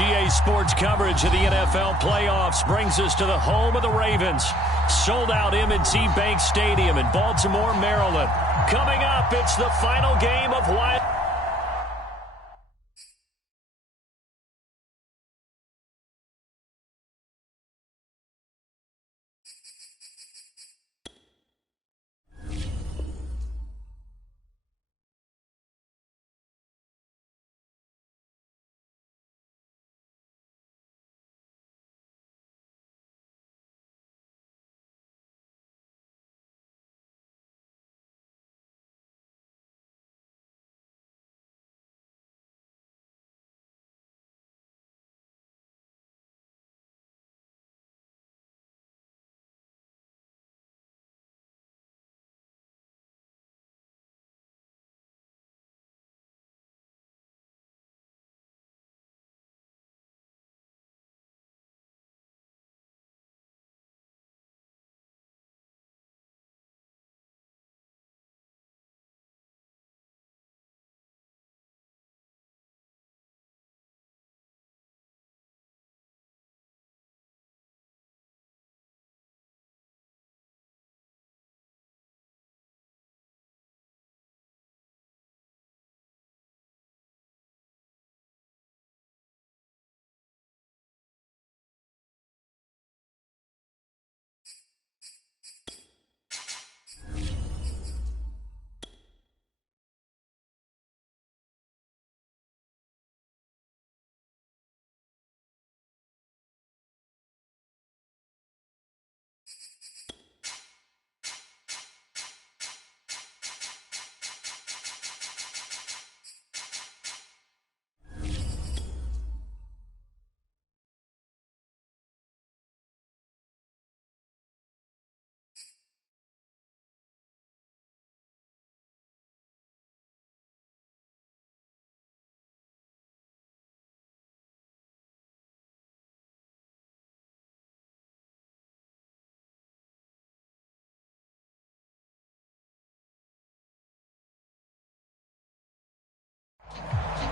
DA Sports coverage of the NFL playoffs brings us to the home of the Ravens. Sold out M&T Bank Stadium in Baltimore, Maryland. Coming up, it's the final game of Wild.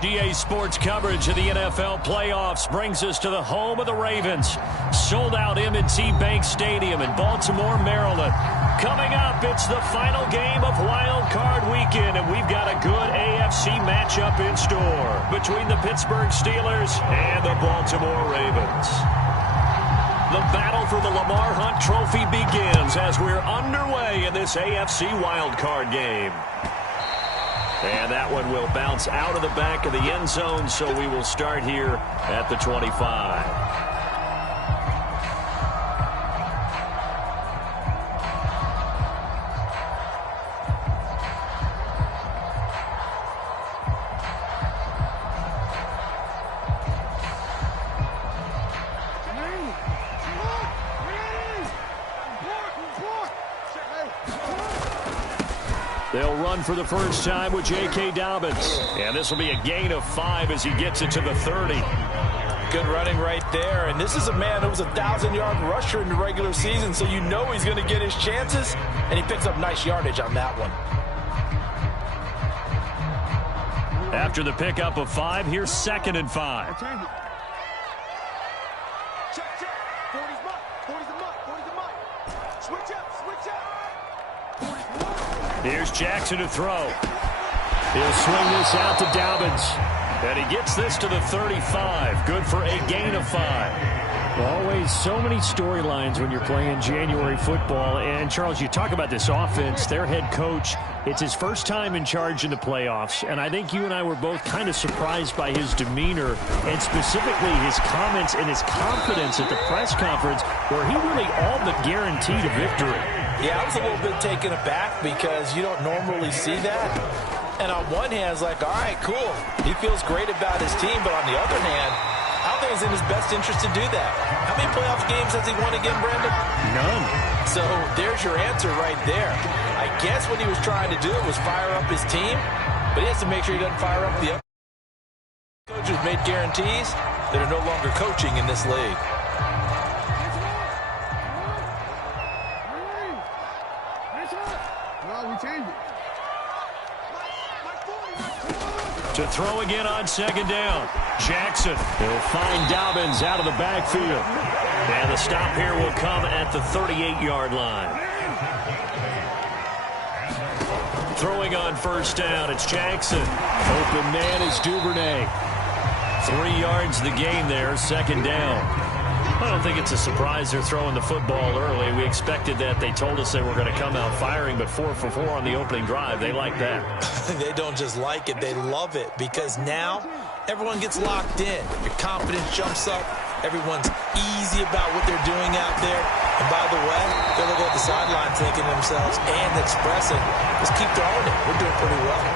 DA Sports coverage of the NFL playoffs brings us to the home of the Ravens. Sold out M&T Bank Stadium in Baltimore, Maryland. Coming up, it's the final game of Wild Card Weekend, and we've got a good AFC matchup in store between the Pittsburgh Steelers and the Baltimore Ravens. The battle for the Lamar Hunt Trophy begins as we're underway in this AFC Wild Card game. And that one will bounce out of the back of the end zone, so we will start here at the 25. They'll run for the first time with J.K. Dobbins. And this will be a gain of 5 as he gets it to the 30. Good running right there. And this is a man who was a 1,000-yard rusher in the regular season, so you know he's going to get his chances. And he picks up nice yardage on that one. After the pickup of 5, here's 2nd and 5. Here's Jackson to throw. He'll swing this out to Dobbins. And he gets this to the 35. Good for a gain of 5. Always so many storylines when you're playing January football. And, Charles, you talk about this offense, their head coach, it's his first time in charge in the playoffs. And I think you and I were both kind of surprised by his demeanor and specifically his comments and his confidence at the press conference where he really all but guaranteed a victory. Yeah, I was a little bit taken aback because you don't normally see that. And on one hand, it's like, all right, cool. He feels great about his team. But on the other hand, I don't think it's in his best interest to do that. How many playoff games has he won again, Brandon? None. So there's your answer right there. I guess what he was trying to do was fire up his team, but he has to make sure he doesn't fire up the other coaches made guarantees that are no longer coaching in this league. To throw again on second down. Jackson. He'll find Dobbins out of the backfield. And the stop here will come at the 38-yard line. Throwing on first down, it's Jackson. Open man is Duvernay. 3 yards the gain there, second down. I don't think it's a surprise they're throwing the football early. We expected that. They told us they were going to come out firing, but 4 for 4 on the opening drive. They like that. They don't just like it, they love it, because now everyone gets locked in. Your confidence jumps up. Everyone's easy about what they're doing out there. And by the way, they're looking at the sideline thinking to themselves and expressing, let's keep throwing it. We're doing pretty well.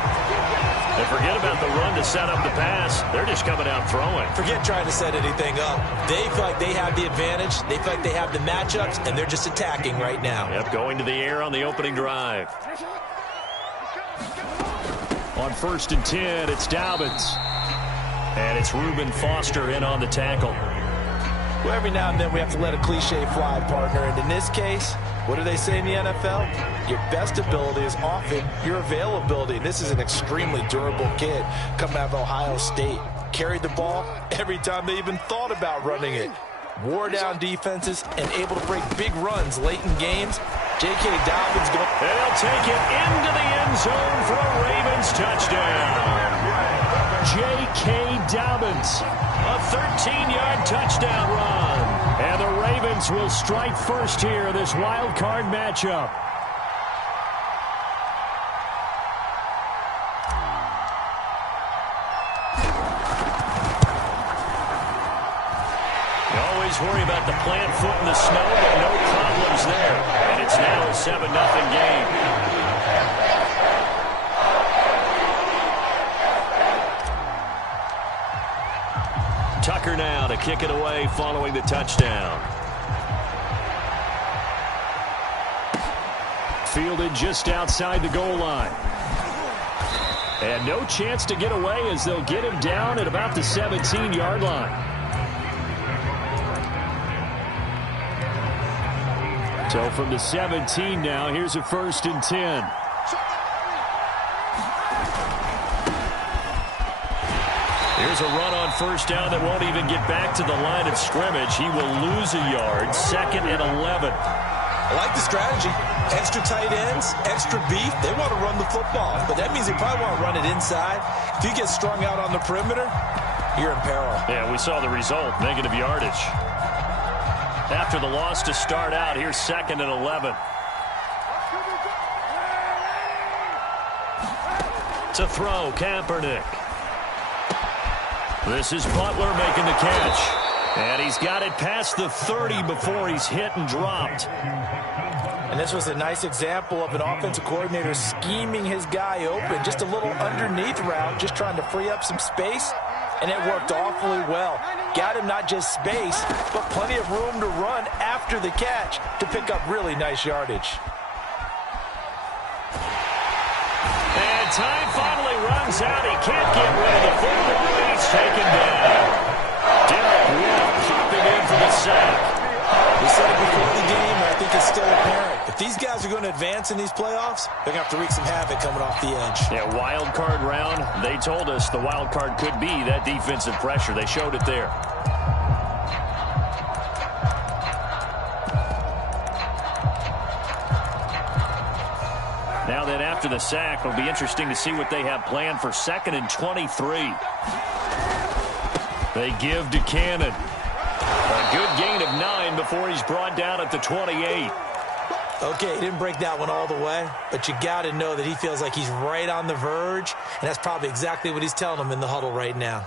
And forget about the run to set up the pass. They're just coming out throwing. Forget trying to set anything up. They feel like they have the advantage. They feel like they have the matchups, and they're just attacking right now. Yep, going to the air on the opening drive. On 1st and 10, it's Dobbins. And it's Reuben Foster in on the tackle. Well, every now and then we have to let a cliche fly, partner. And in this case, what do they say in the NFL? Your best ability is often your availability. This is an extremely durable kid coming out of Ohio State. Carried the ball every time they even thought about running it. Wore down defenses and able to break big runs late in games. J.K. Dobbins going. They'll take it into the end zone for a Ravens touchdown. J.K. Dobbins. A 13-yard touchdown run. And the Ravens will strike first here in this wild card matchup. You always worry about the plant foot in the snow, but no problems there. And it's now a 7-0 game. Tucker now to kick it away following the touchdown. Fielded just outside the goal line. And no chance to get away as they'll get him down at about the 17-yard line. So from the 17 now, here's a 1st and 10. Here's a run on first down that won't even get back to the line of scrimmage. He will lose a yard. 2nd and 11. I like the strategy. Extra tight ends, extra beef. They want to run the football, but that means they probably want to run it inside. If you get strung out on the perimeter, you're in peril. Yeah, we saw the result, negative yardage. After the loss to start out, here's 2nd and 11. To throw, Kaepernick. This is Butler making the catch. And he's got it past the 30 before he's hit and dropped. And this was a nice example of an offensive coordinator scheming his guy open. Just a little underneath route, just trying to free up some space. And it worked awfully well. Got him not just space, but plenty of room to run after the catch to pick up really nice yardage. And time finally runs out. He can't get rid of the football. He's taken down. Derek Wolfe popping in for the sack. We said it before the game, and I think it's still apparent. If these guys are going to advance in these playoffs, they're going to have to wreak some havoc coming off the edge. Yeah, wild card round. They told us the wild card could be that defensive pressure. They showed it there. Now that after the sack, it'll be interesting to see what they have planned for 2nd and 23. They give to Cannon. A good gain of 9 before he's brought down at the 28. Okay, he didn't break that one all the way, but you got to know that he feels like he's right on the verge, and that's probably exactly what he's telling them in the huddle right now.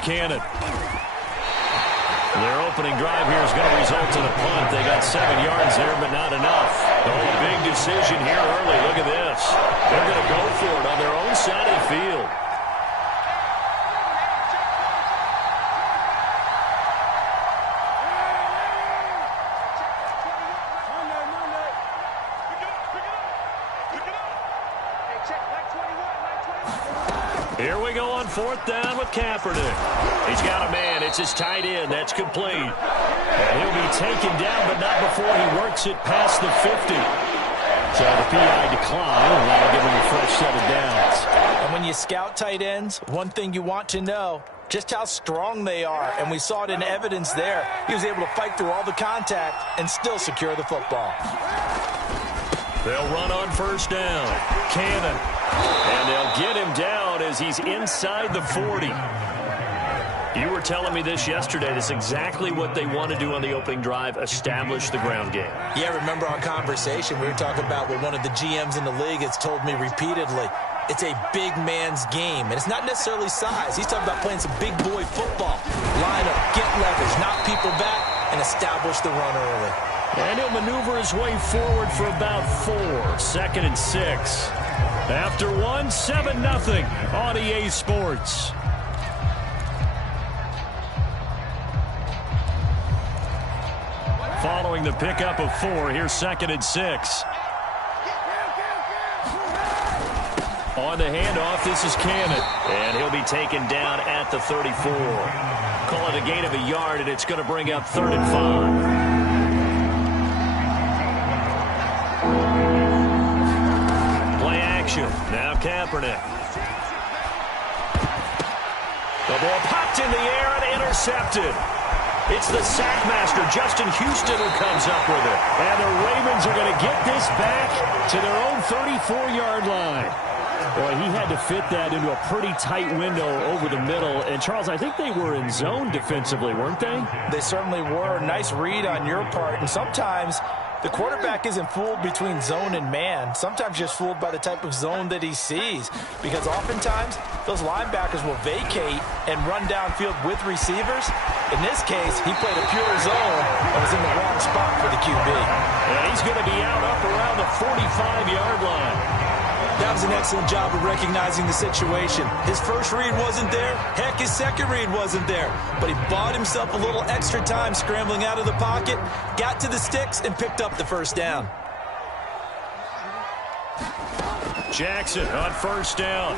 Cannon. Their opening drive here is going to result in a punt. They got 7 yards there, but not enough. A big decision here early. Look at this. They're going to go for it on their own side of the field. Here we go on 4th down with Kaepernick. He's got a man. It's his tight end. That's complete. And he'll be taken down, but not before he works it past the 50. So the PI decline, and that'll give him a fresh set of downs. And when you scout tight ends, one thing you want to know, just how strong they are. And we saw it in evidence there. He was able to fight through all the contact and still secure the football. They'll run on 1st down. Cannon. And they'll get him down as he's inside the 40. You were telling me this yesterday. This is exactly what they want to do on the opening drive, establish the ground game. Yeah, remember our conversation. We were talking about what one of the GMs in the league has told me repeatedly. It's a big man's game, and it's not necessarily size. He's talking about playing some big boy football. Line up, get leverage, knock people back, and establish the run early. And he'll maneuver his way forward for about 4. 2nd and 6. After 1, 7-0 on EA Sports. Following the pickup of 4, here's 2nd and 6. On the handoff, this is Cannon. And he'll be taken down at the 34. Call it a gain of a yard, and it's going to bring up 3rd and 5. Play action. Now Kaepernick. The ball popped in the air and intercepted. It's the sack master, Justin Houston, who comes up with it. And the Ravens are going to get this back to their own 34-yard line. Boy, he had to fit that into a pretty tight window over the middle. And, Charles, I think they were in zone defensively, weren't they? They certainly were. Nice read on your part. And sometimes the quarterback isn't fooled between zone and man. Sometimes just fooled by the type of zone that he sees. Because oftentimes, those linebackers will vacate and run downfield with receivers. In this case, he played a pure zone and was in the wrong spot for the QB. And he's going to be out up around the 45-yard line. That was an excellent job of recognizing the situation. His first read wasn't there. Heck, his second read wasn't there. But he bought himself a little extra time scrambling out of the pocket, got to the sticks, and picked up the 1st down. Jackson on 1st down.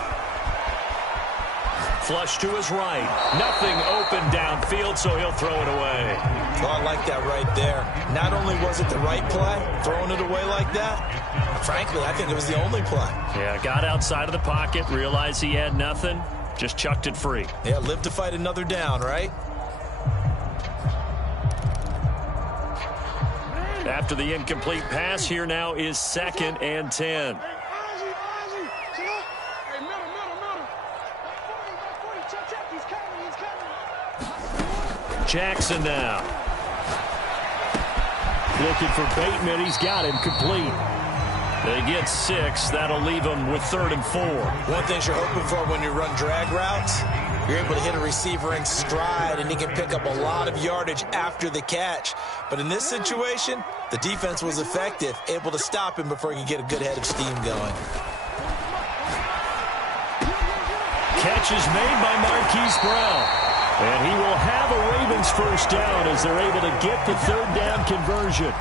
Flush to his right. Nothing open downfield, so he'll throw it away. Oh, I like that right there. Not only was it the right play, throwing it away like that, frankly, I think it was the only play. Yeah, got outside of the pocket, realized he had nothing, just chucked it free. Yeah, live to fight another down, right? After the incomplete pass, here now is 2nd and 10. Jackson now. Looking for Bateman. He's got him complete. They get 6. That'll leave them with 3rd and 4. One thing you're hoping for when you run drag routes, you're able to hit a receiver in stride, and he can pick up a lot of yardage after the catch. But in this situation, the defense was effective, able to stop him before he could get a good head of steam going. Catch is made by Marquise Brown. And he will have a Ravens 1st down as they're able to get the 3rd down conversion.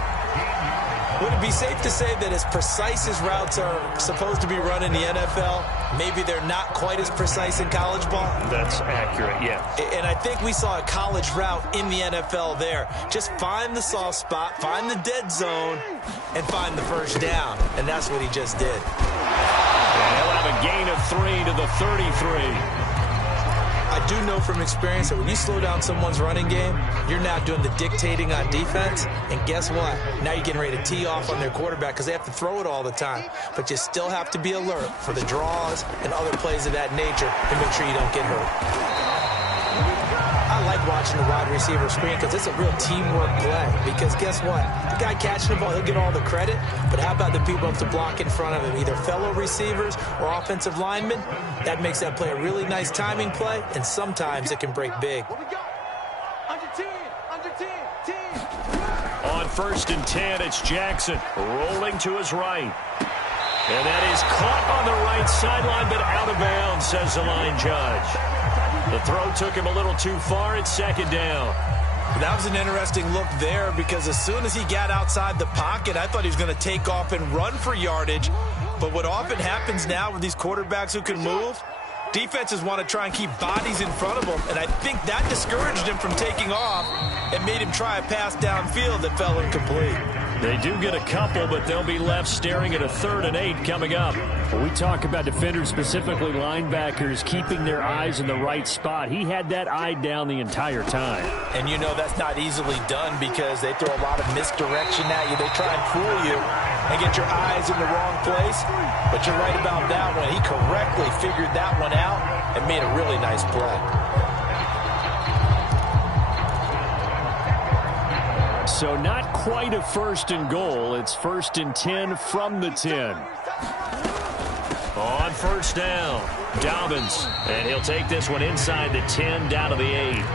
Would it be safe to say that as precise as routes are supposed to be run in the NFL, maybe they're not quite as precise in college ball? That's accurate, yeah. And I think we saw a college route in the NFL there. Just find the soft spot, find the dead zone, and find the 1st down. And that's what he just did. And he'll have a gain of 3 to the 33. I do know from experience that when you slow down someone's running game, you're now doing the dictating on defense. And guess what? Now you're getting ready to tee off on their quarterback because they have to throw it all the time. But you still have to be alert for the draws and other plays of that nature and make sure you don't get hurt. I like watching the wide receiver screen because it's a real teamwork play. Because guess what? The guy catching the ball, he'll get all the credit. But how about the people up to block in front of him, either fellow receivers or offensive linemen? That makes that play a really nice timing play, and sometimes it can break big. On 1st and 10, it's Jackson rolling to his right. And that is caught on the right sideline, but out of bounds, says the line judge. The throw took him a little too far. It's 2nd down. That was an interesting look there because as soon as he got outside the pocket, I thought he was going to take off and run for yardage. But what often happens now with these quarterbacks who can move, Defenses want to try and keep bodies in front of them, and I think that discouraged him from taking off and made him try a pass downfield that fell incomplete. They do get a couple, but they'll be left staring at a 3rd and 8 coming up. When we talk about defenders, specifically linebackers, keeping their eyes in the right spot. He had that eye down the entire time. And you know that's not easily done because they throw a lot of misdirection at you. They try and fool you and get your eyes in the wrong place. But you're right about that one. He correctly figured that one out and made a really nice play. So not quite a 1st and goal. It's 1st and 10 from the 10. On 1st down, Dobbins. And he'll take this one inside the 10 down to the 8.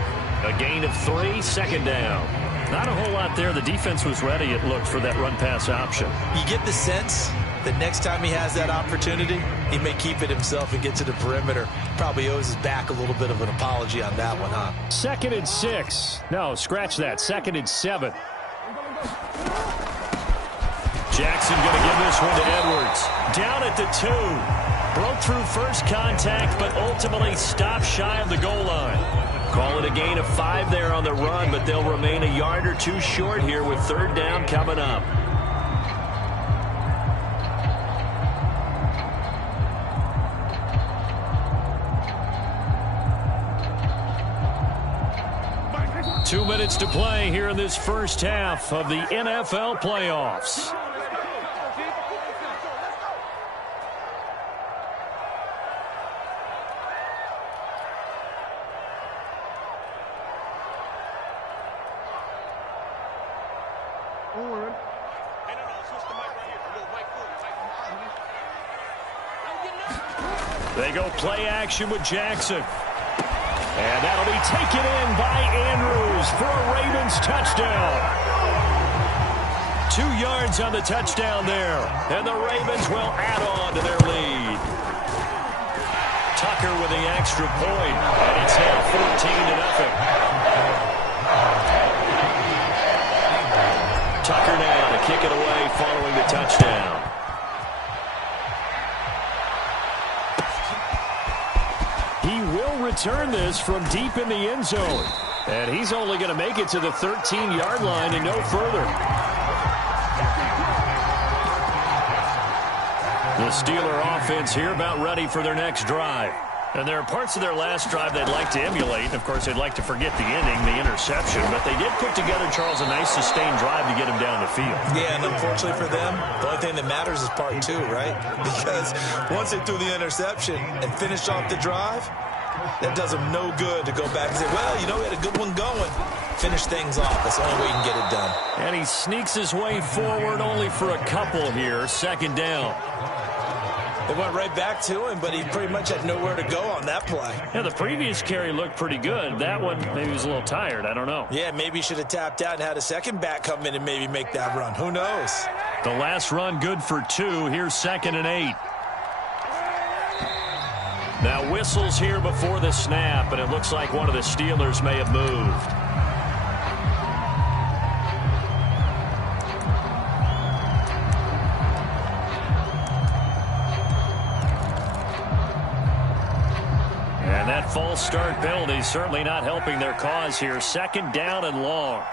A gain of 3, 2nd down. Not a whole lot there. The defense was ready, it looked, for that run-pass option. You get the sense that next time he has that opportunity, he may keep it himself and get to the perimeter. Probably owes his back a little bit of an apology on that one, huh? 2nd and 6. No, scratch that. 2nd and 7. Jackson going to give this one to Edwards. Down at the 2. Broke through first contact, but ultimately stopped shy of the goal line. Call it a gain of 5 there on the run, but they'll remain a yard or 2 short here with 3rd down coming up. Two minutes to play here in this first half of the NFL playoffs. They go play action with Jackson. And that'll be taken in by Andrews for a Ravens touchdown. 2 yards on the touchdown there. And the Ravens will add on to their lead. Tucker with the extra point. And it's now 14-0. Tucker now to kick it away following the touchdown. He will return this from deep in the end zone. And he's only going to make it to the 13-yard line and no further. The Steeler offense here about ready for their next drive. And there are parts of their last drive they'd like to emulate. Of course, they'd like to forget the inning, the interception. But they did put together, Charles, a nice sustained drive to get him down the field. Yeah, and unfortunately for them, the only thing that matters is part 2, right? Because once they threw the interception and finished off the drive, that does them no good to go back and say, well, you know, we had a good one going. Finish things off. That's the only way you can get it done. And he sneaks his way forward only for a couple here. 2nd down. They went right back to him, but he pretty much had nowhere to go on that play. Yeah, the previous carry looked pretty good. That one, maybe he was a little tired. I don't know. Yeah, maybe he should have tapped out and had a second back come in and maybe make that run. Who knows? The last run good for 2. Here's 2nd and 8. Now whistles here before the snap, and it looks like one of the Steelers may have moved. And that false start penalty certainly not helping their cause here. 2nd down and long.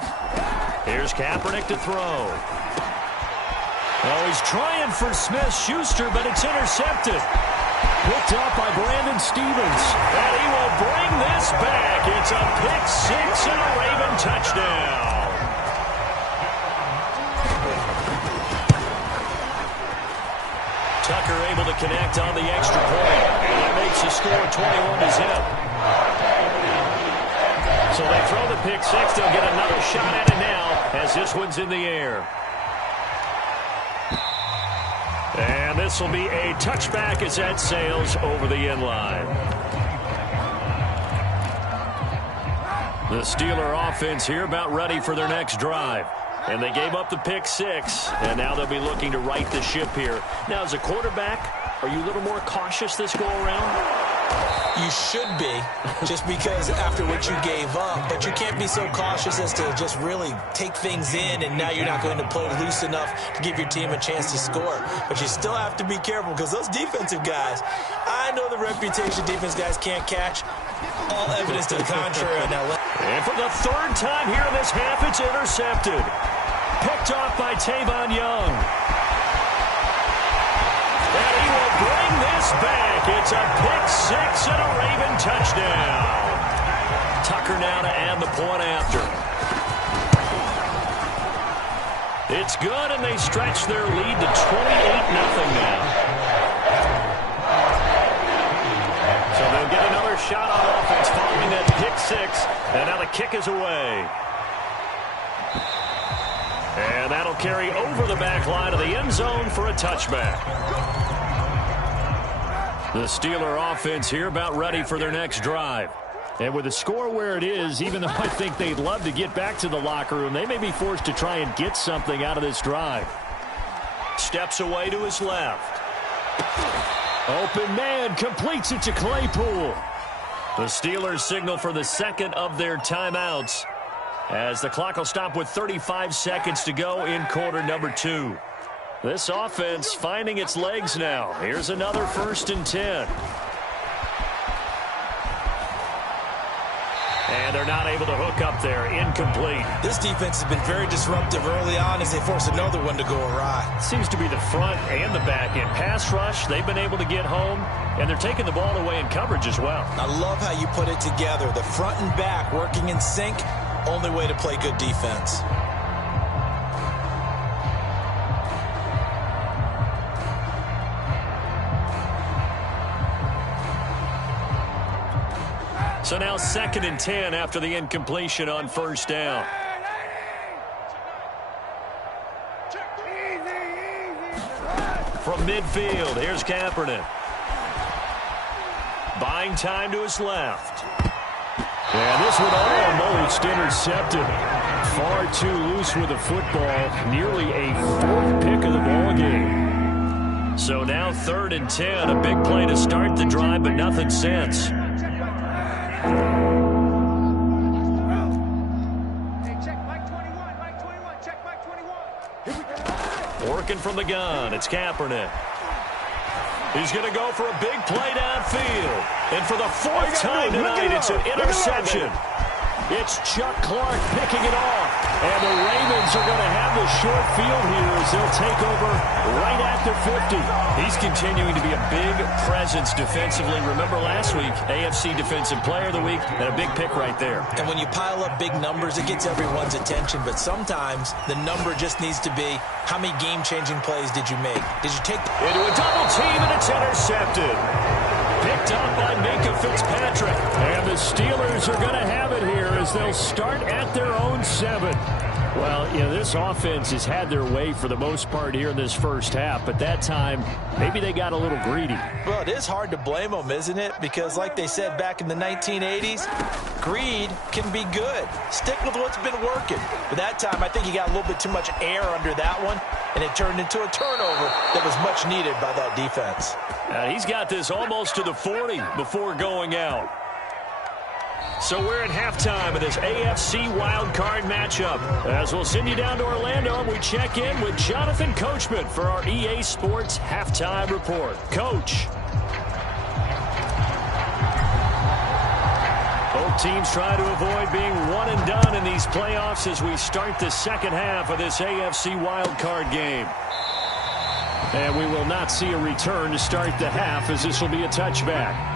Here's Kaepernick to throw. Oh, he's trying for Smith-Schuster, but it's intercepted. Picked up by Brandon Stephens. And he will bring this back. It's a pick 6 and a Raven touchdown. Tucker able to connect on the extra point. And that makes the score 21-0. So they throw the pick 6. They'll get another shot at it now as this one's in the air. And this will be a touchback as that sails over the end line. The Steeler offense here about ready for their next drive. And they gave up the pick 6, and now they'll be looking to right the ship here. Now, as a quarterback, are you a little more cautious this go-around? You should be, just because after what you gave up. But you can't be so cautious as to just really take things in, and now you're not going to play loose enough to give your team a chance to score. But you still have to be careful, because those defensive guys, I know the reputation defense guys can't catch. All evidence to the contrary on that. And for the third time here in this half, it's intercepted. Picked off by Tavon Young. And he will bring this back. It's a pick six and a Raven touchdown. Tucker now to add the point after. It's good, and they stretch their lead to 28-0 now. So they'll get another shot on offense following that pick six. And now the kick is away. And that'll carry over the back line of the end zone for a touchback. The Steeler offense here about ready for their next drive. And with the score where it is, even though I think they'd love to get back to the locker room, they may be forced to try and get something out of this drive. Steps away to his left. Open man, completes it to Claypool. The Steelers signal for the second of their timeouts, as the clock will stop with 35 seconds to go in quarter number 2. This offense finding its legs now. Here's another 1st and 10. And they're not able to hook up there. Incomplete. This defense has been very disruptive early on as they force another one to go awry. Seems to be the front and the back end. Pass rush, they've been able to get home, and they're taking the ball away in coverage as well. I love how you put it together. The front and back working in sync. Only way to play good defense. So now 2nd and 10 after the incompletion on 1st down. From midfield, here's Kaepernick. Buying time to his left. And this one almost intercepted. Far too loose with the football. Nearly a 4th pick of the ball game. So now 3rd and 10. A big play to start the drive, but nothing since. Working from the gun, it's Kaepernick. He's going to go for a big play downfield. And for the 4th time tonight, it's an interception. It's Chuck Clark picking it off. And the Ravens are going to have the short field here as they'll take over right at the 50. He's continuing to be a big presence defensively. Remember last week, AFC Defensive Player of the Week, and a big pick right there. And when you pile up big numbers, it gets everyone's attention. But sometimes the number just needs to be, how many game-changing plays did you make? Did you take into a double team, and it's intercepted. Picked up by Minkah Fitzpatrick. And the Steelers are going to have it here as they'll start at their own 7. Well, you know, this offense has had their way for the most part here in this first half, but that time, maybe they got a little greedy. Well, it is hard to blame them, isn't it? Because like they said back in the 1980s, greed can be good. Stick with what's been working. But that time, I think he got a little bit too much air under that one, and it turned into a turnover that was much needed by that defense. He's got this almost to the 40 before going out. So we're at halftime of this AFC wildcard matchup. As we'll send you down to Orlando, and we check in with Jonathan Coachman for our EA Sports Halftime Report. Coach. Both teams try to avoid being one and done in these playoffs as we start the second half of this AFC wildcard game. And we will not see a return to start the half, as this will be a touchback.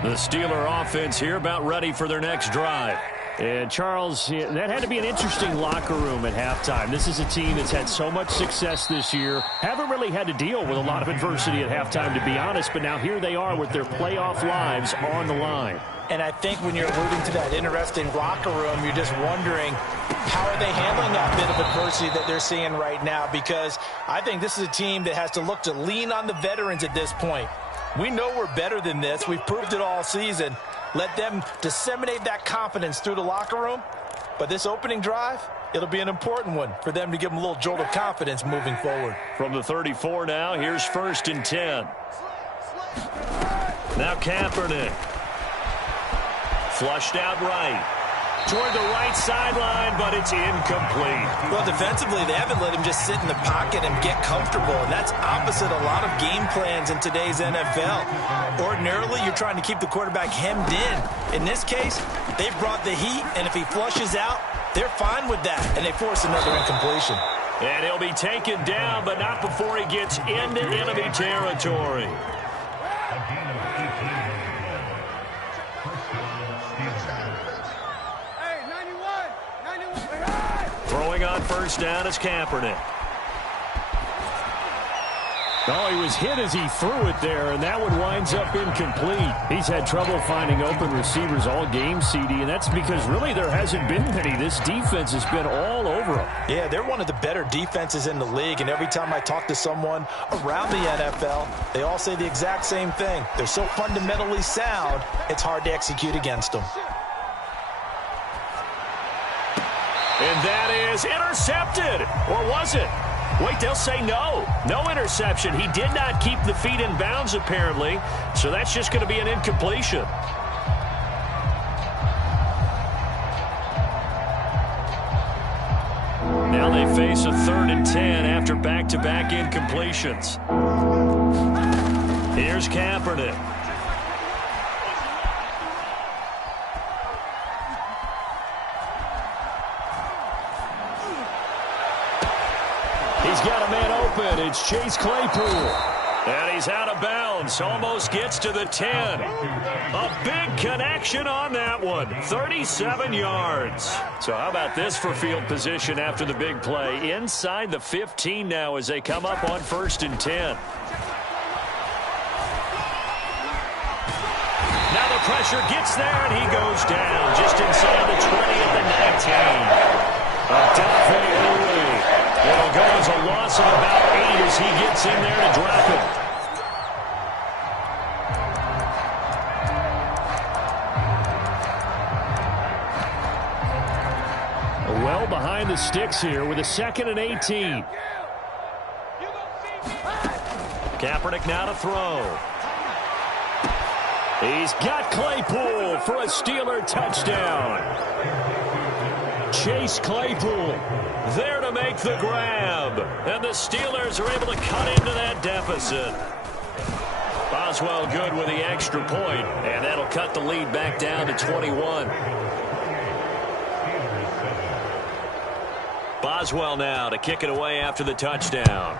The Steeler offense here about ready for their next drive. And, Charles, that had to be an interesting locker room at halftime. This is a team that's had so much success this year. Haven't really had to deal with a lot of adversity at halftime, to be honest. But now here they are with their playoff lives on the line. And I think when you're alluding to that interesting locker room, you're just wondering, how are they handling that bit of adversity that they're seeing right now? Because I think this is a team that has to look to lean on the veterans at this point. We know we're better than this. We've proved it all season. Let them disseminate that confidence through the locker room. But this opening drive, it'll be an important one for them to give them a little jolt of confidence moving forward. From the 34 now, here's 1st and 10. Now Kaepernick. Flushed out right. Toward the right sideline, but it's incomplete. Well, defensively, they haven't let him just sit in the pocket and get comfortable, and that's opposite a lot of game plans in today's NFL. Ordinarily, you're trying to keep the quarterback hemmed in. In this case, they've brought the heat, and if he flushes out, they're fine with that, and they force another incompletion. And he'll be taken down, but not before he gets into enemy territory. Throwing on 1st down is Kaepernick. Oh, he was hit as he threw it there, and that one winds up incomplete. He's had trouble finding open receivers all game, CD, and that's because really there hasn't been many. This defense has been all over him. Yeah, they're one of the better defenses in the league, and every time I talk to someone around the NFL, they all say the exact same thing. They're so fundamentally sound, it's hard to execute against them. And that is intercepted. Or was it? Wait, they'll say no. No interception. He did not keep the feet in bounds, apparently. So that's just going to be an incompletion. Now they face a 3rd and 10 after back-to-back incompletions. Here's Kaepernick. He's got a man open. It's Chase Claypool. And he's out of bounds. Almost gets to the 10. A big connection on that one. 37 yards. So how about this for field position after the big play? Inside the 15 now as they come up on 1st and 10. Now the pressure gets there, and he goes down just inside the 20 at the 19. Odafe It'll go as a loss of about 8 as he gets in there to drop it. Well behind the sticks here with a 2nd and 18. Kaepernick now to throw. He's got Claypool for a Steeler touchdown. Chase Claypool there to make the grab. And the Steelers are able to cut into that deficit. Boswell good with the extra point, and that'll cut the lead back down to 21. Boswell now to kick it away after the touchdown.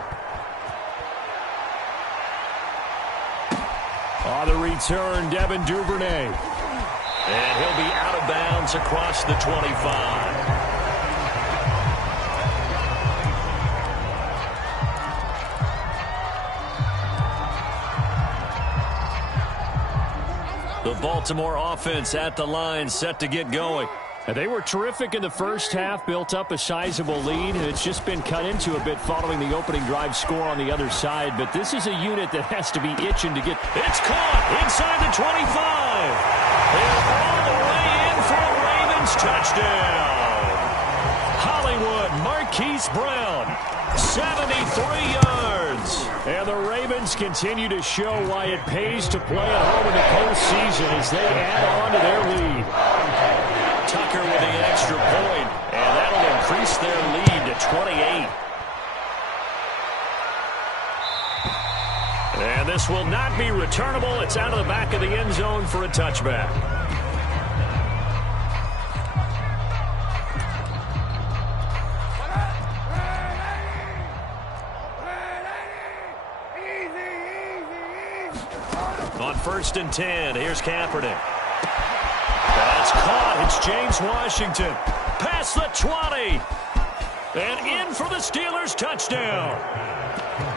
On the return, Devin Duvernay. And he'll be out of bounds across the 25. The Baltimore offense at the line, set to get going. And they were terrific in the first half, built up a sizable lead, and it's just been cut into a bit following the opening drive score on the other side. But this is a unit that has to be itching to get... It's caught inside the 25. And all the way in for a Ravens touchdown. Hollywood Marquise Brown, 73 yards. And the Ravens continue to show why it pays to play at home in the postseason as they add on to their lead. Tucker with the extra point, and that'll increase their lead to 28. And this will not be returnable. It's out of the back of the end zone for a touchback. On 1st and 10, here's Kaepernick. That's caught. It's James Washington. Past the 20. And in for the Steelers touchdown.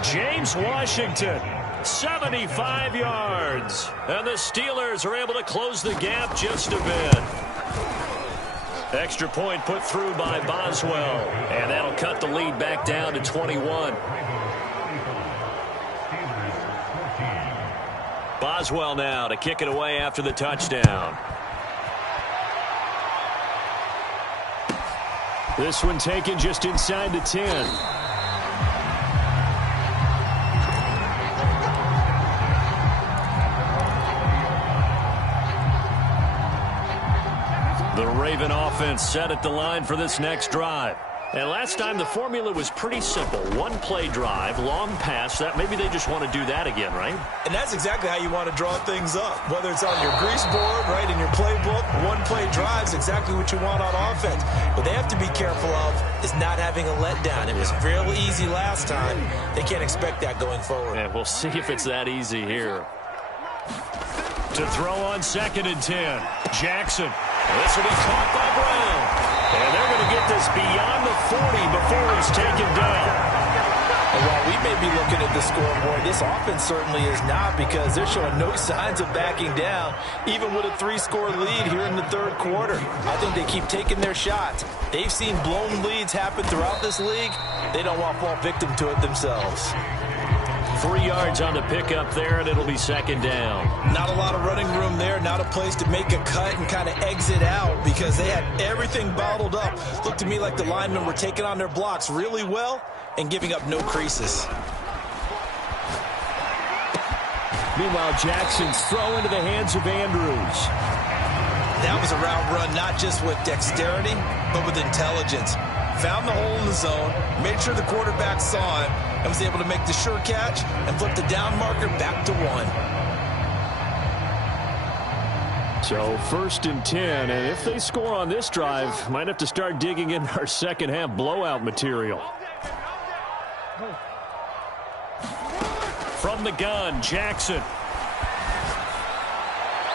James Washington, 75 yards. And the Steelers are able to close the gap just a bit. Extra point put through by Boswell. And that'll cut the lead back down to 21. Boswell now to kick it away after the touchdown. This one taken just inside the 10. The Raven offense set at the line for this next drive. And last time the formula was pretty simple. One play drive, long pass. That maybe they just want to do that again, right? And that's exactly how you want to draw things up. Whether it's on your grease board, right, in your playbook, one play drive is exactly what you want on offense. What they have to be careful of is not having a letdown. It was real easy last time. They can't expect that going forward. And we'll see if it's that easy here. To throw on 2nd and 10. Jackson. This will be caught by Brown. And they're going to get this beyond the 40 before he's taken down. And while we may be looking at the scoreboard, this offense certainly is not, because they're showing no signs of backing down, even with a 3-score lead here in the third quarter. I think they keep taking their shots. They've seen blown leads happen throughout this league. They don't want to fall victim to it themselves. 3 yards on the pickup there, and it'll be 2nd down. Not a lot of running room there, not a place to make a cut and kind of exit out, because they had everything bottled up. Looked to me like the linemen were taking on their blocks really well and giving up no creases. Meanwhile, Jackson's throw into the hands of Andrews. That was a route run not just with dexterity, but with intelligence. Found the hole in the zone, made sure the quarterback saw it, and was able to make the sure catch and flip the down marker back to 1. So 1st and 10, and if they score on this drive, might have to start digging in our second half blowout material. From the gun, Jackson.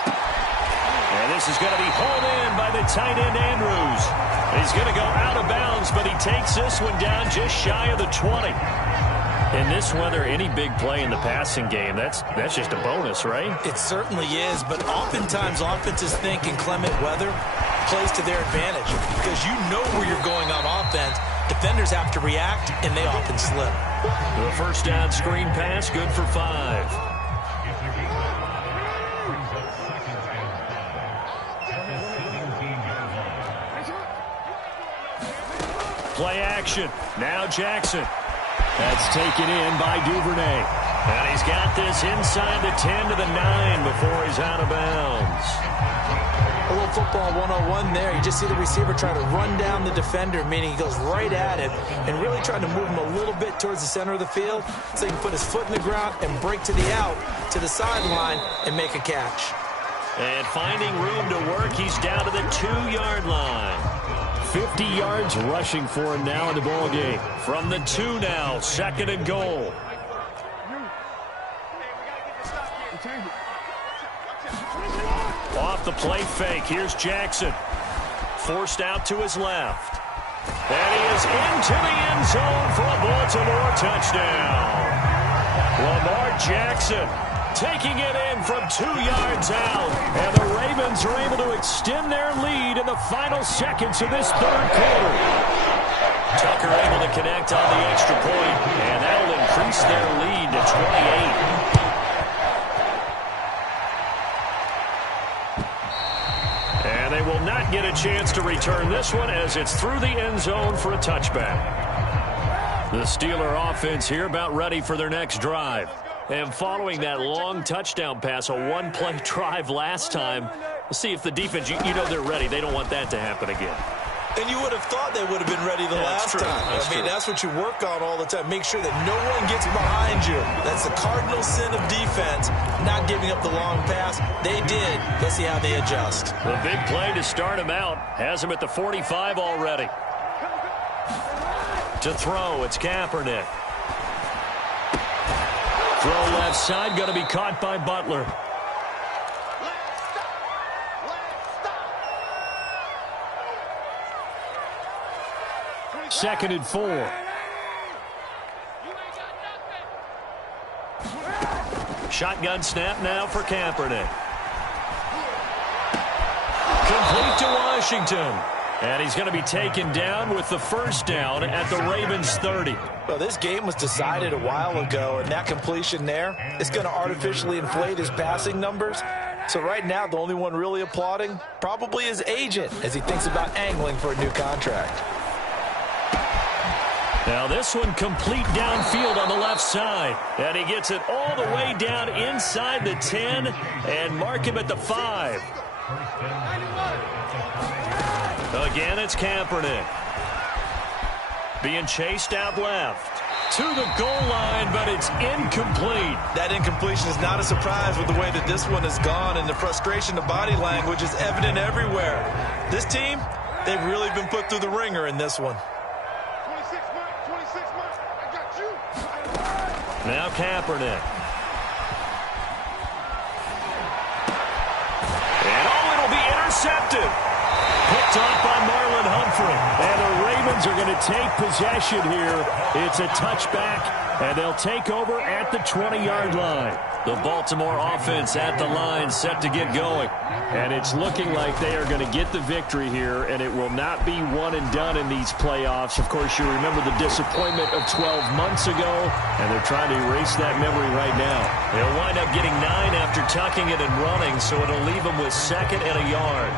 And this is going to be hauled in by the tight end, Andrews. He's going to go out of bounds, but he takes this one down just shy of the 20. In this weather, any big play in the passing game, that's just a bonus, right? It certainly is, but oftentimes offenses think in clement weather plays to their advantage, because you know where you're going on offense. Defenders have to react, and they often slip. The first down screen pass, good for 5. Play action. Now Jackson. That's taken in by Duvernay. And he's got this inside the 10 to the 9 before he's out of bounds. A little football 101 there. You just see the receiver try to run down the defender, meaning he goes right at it and really trying to move him a little bit towards the center of the field so he can put his foot in the ground and break to the out, to the sideline, and make a catch. And finding room to work, he's down to the 2-yard line. 50 yards rushing for him now in the ball game. From the 2 now, 2nd and goal. Off the play fake, here's Jackson. Forced out to his left. And he is into the end zone for a Baltimore touchdown. Lamar Jackson taking it in from 2 yards out. And the Ravens are able to extend their lead in the final seconds of this third quarter. Tucker able to connect on the extra point, and that will increase their lead to 28. And they will not get a chance to return this one as it's through the end zone for a touchback. The Steeler offense here about ready for their next drive. And following that long touchdown pass, a one-play drive last time, we'll see if the defense, you know they're ready. They don't want that to happen again. And you would have thought they would have been ready the last time. I mean, that's what you work on all the time. Make sure that no one gets behind you. That's the cardinal sin of defense, not giving up the long pass. They did. Let's see how they adjust. The big play to start him out has him at the 45 already. To throw, it's Kaepernick. Throw left side, going to be caught by Butler. Second and 4. Shotgun snap now for Kaepernick. Complete to Washington. And he's going to be taken down with the first down at the Ravens 30. Well, this game was decided a while ago, and that completion there is going to artificially inflate his passing numbers. So right now, the only one really applauding probably his agent as he thinks about angling for a new contract. Now this one complete downfield on the left side. And he gets it all the way down inside the 10 and mark him at the 5. Again, it's Kaepernick. Being chased out left. To the goal line, but it's incomplete. That incompletion is not a surprise with the way that this one has gone, and the frustration of body language is evident everywhere. This team, they've really been put through the ringer in this one. 26 months, I got you. Now Kaepernick. And it'll be intercepted. Picked off by Marlon Humphrey. And the Ravens are going to take possession here. It's a touchback, and they'll take over at the 20-yard line. The Baltimore offense at the line set to get going. And it's looking like they are going to get the victory here, and it will not be one and done in these playoffs. Of course, you remember the disappointment of 12 months ago, and they're trying to erase that memory right now. They'll wind up getting 9 after tucking it and running, so it'll leave them with 2nd and a yard.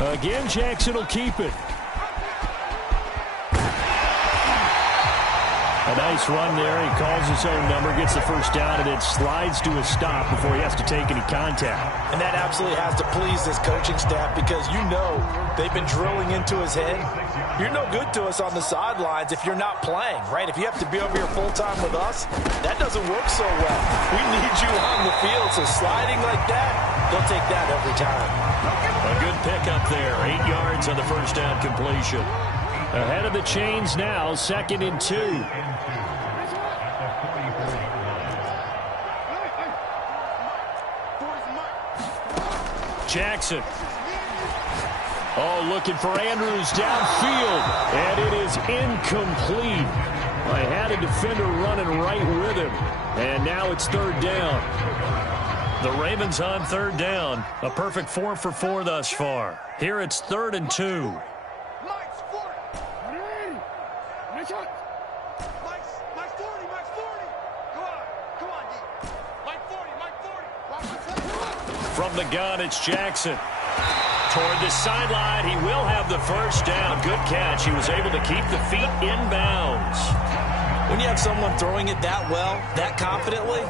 Again, Jackson will keep it. A nice run there. He calls his own number, gets the first down, and then slides to a stop before he has to take any contact. And that absolutely has to please this coaching staff because you know they've been drilling into his head. You're no good to us on the sidelines if you're not playing, right? If you have to be over here full-time with us, that doesn't work so well. We need you on the field, so sliding like that, they'll take that every time. A good pickup there. 8 yards on the first down completion. Ahead of the chains now, 2nd and 2. Jackson. Oh, looking for Andrews downfield, and it is incomplete. I had a defender running right with him, and now it's 3rd down. The Ravens on 3rd down. A perfect 4 for 4 thus far. Here it's 3rd and 2. Mike's 40. Nice shot. Mike's 40. Mike's 40. Come on, D. Mike 40. From the gun, it's Jackson. Toward the sideline, he will have the first down. Good catch. He was able to keep the feet in bounds. When you have someone throwing it that well, that confidently,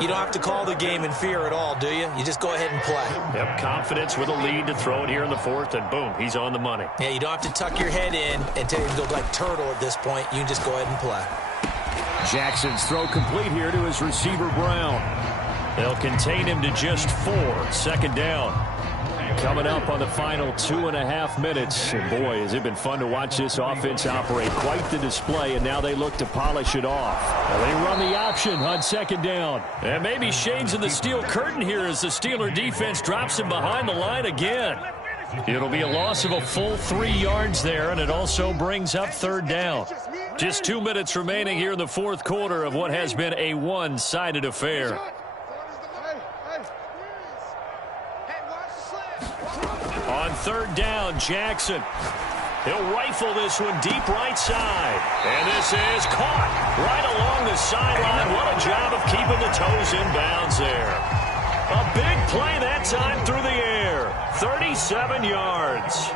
you don't have to call the game in fear at all, do you? You just go ahead and play. Yep, confidence with a lead to throw it here in the 4th, and boom, he's on the money. Yeah, you don't have to tuck your head in and tell you to go like turtle at this point. You can just go ahead and play. Jackson's throw complete here to his receiver, Brown. They'll contain him to just 4. 2nd down. Coming up on the final 2.5 minutes. And boy, has it been fun to watch this offense operate. Quite the display, and now they look to polish it off. Well, they run the option on 2nd down. And maybe shades of the steel curtain here as the Steeler defense drops him behind the line again. It'll be a loss of a full 3 yards there, and it also brings up 3rd down. Just 2 minutes remaining here in the 4th quarter of what has been a one-sided affair. On 3rd down, Jackson. He'll rifle this one deep right side. And this is caught right along the sideline. What a job of keeping the toes in bounds there. A big play that time through the air. 37 yards.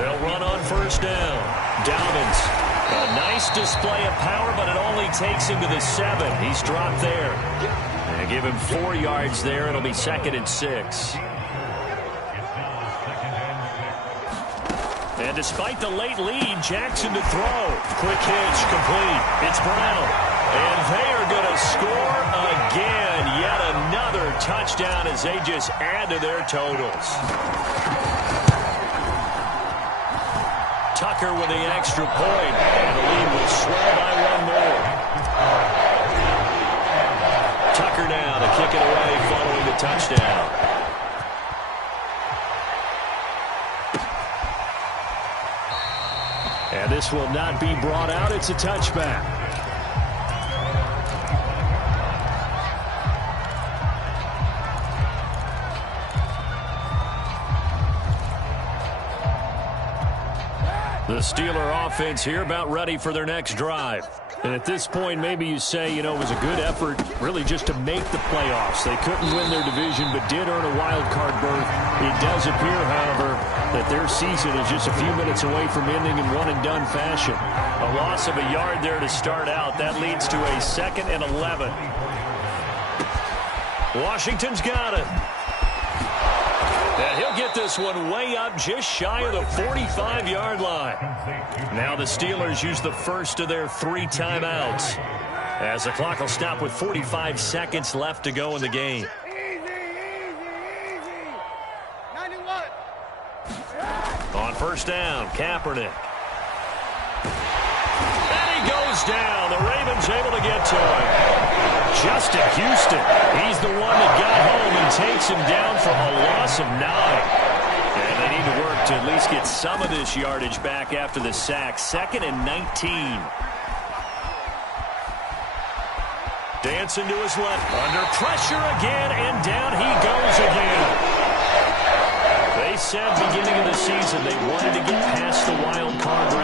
They'll run on 1st down. Dobbins. A nice display of power, but it only takes him to the 7. He's dropped there. And give him 4 yards there. It'll be 2nd and 6. And despite the late lead, Jackson to throw. Quick hitch, complete. It's Brown. And they are going to score again. Yet another touchdown as they just add to their totals. Tucker with the extra point. And the lead will swell by 1 more. Tucker now to kick it away following the touchdown. And this will not be brought out. It's a touchback. The Steeler offense here about ready for their next drive. And at this point, maybe you say, you know, it was a good effort really just to make the playoffs. They couldn't win their division but did earn a wild card berth. It does appear, however, that their season is just a few minutes away from ending in one-and-done fashion. A loss of a yard there to start out. That leads to a 2nd and 11. Washington's got it. And he'll get this one way up just shy of the 45-yard line. Now the Steelers use the first of their 3 timeouts as the clock will stop with 45 seconds left to go in the game. Easy. 91. On first down, Kaepernick. And he goes down. The Ravens able to get to him. Justin Houston, he's the one that got home and takes him down for a loss of 9. And they need to work to at least get some of this yardage back after the sack. 2nd and 19. Dancing to his left. Under pressure again, and down he goes again. They said beginning of the season they wanted to get past the wild card round.